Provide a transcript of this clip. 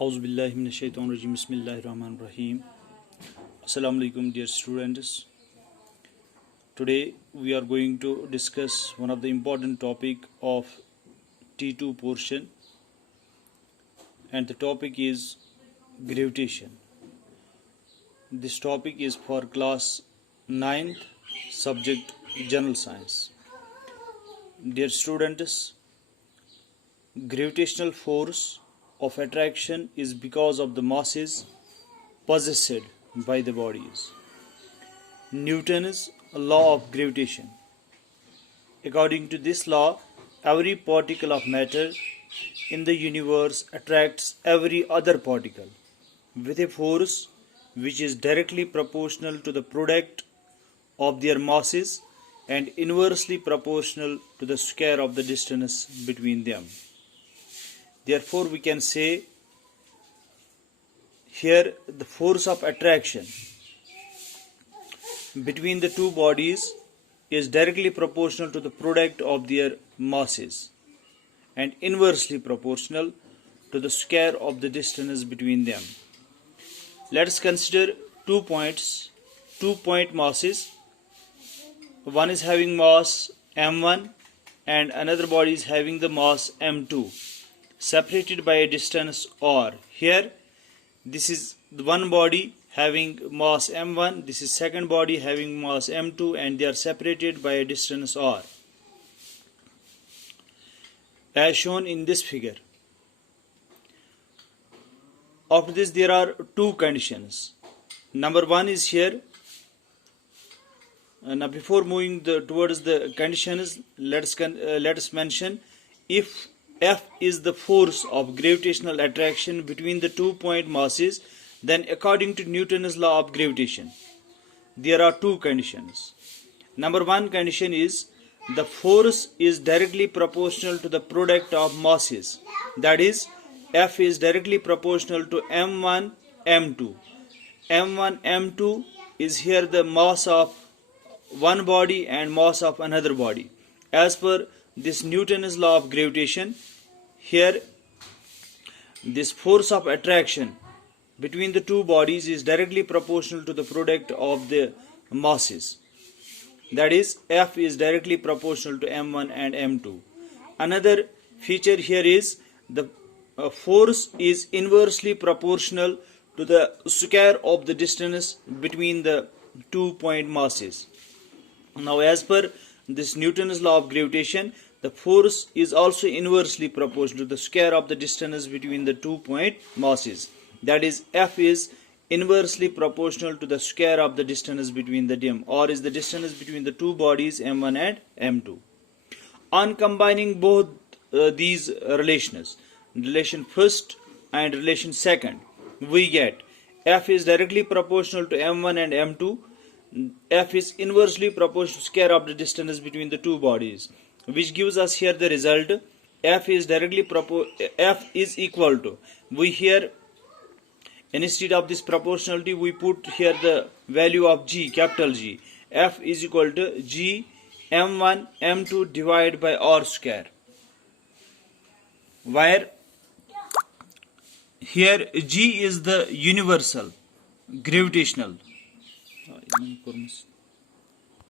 Auzubillahiminash-shaytanir-rajim. Bismillahir-rahmanir-rahim. Assalamu alaikum, dear students. Today we are going to discuss one of the important topic of T2 portion, and the topic is gravitation. This topic is for class 9th, subject General Science. Dear students, gravitational force of attraction is because of the masses possessed by the bodies. Newton's law of gravitation. According to this law, every particle of matter in the universe attracts every other particle with a force which is directly proportional to the product of their masses and inversely proportional to the square of the distance between them. Therefore, we can say here the force of attraction between the two bodies is directly proportional to the product of their masses and inversely proportional to the square of the distance between them. Let us consider 2 points, 2-point masses. One is having mass m1 and another body is having the mass m2, separated by a distance r. Here this is the one body having mass m1, this is second body having mass m2, and they are separated by a distance r, as shown in this figure. After this, there are two conditions. Number one is here. Now before moving towards the conditions, let us mention, if F is the force of gravitational attraction between the 2-point masses, then according to Newton's law of gravitation, there are two conditions. Number one condition is the force is directly proportional to the product of masses. That is, F is directly proportional to m1, m2. m1, m2 is here the mass of one body and mass of another body. As per this Newton's law of gravitation, here this force of attraction between the two bodies is directly proportional to the product of the masses. That is, F is directly proportional to m1 and m2. Another feature here is the force is inversely proportional to the square of the distance between the 2-point masses. Now, as per this Newton's law of gravitation, the force is also inversely proportional to the square of the distance between the 2-point masses. That is, F is inversely proportional to the square of the distance between them, or is the distance between the two bodies m1 and m2. On combining both these relations, relation first and relation second, we get F is directly proportional to m1 and m2. F is inversely proportional to square of the distance between the two bodies, which gives us here the result F is equal to, we here instead of this proportionality we put here the value of G, capital G. F is equal to G m1 m2 divided by r square, where here G is the universal gravitational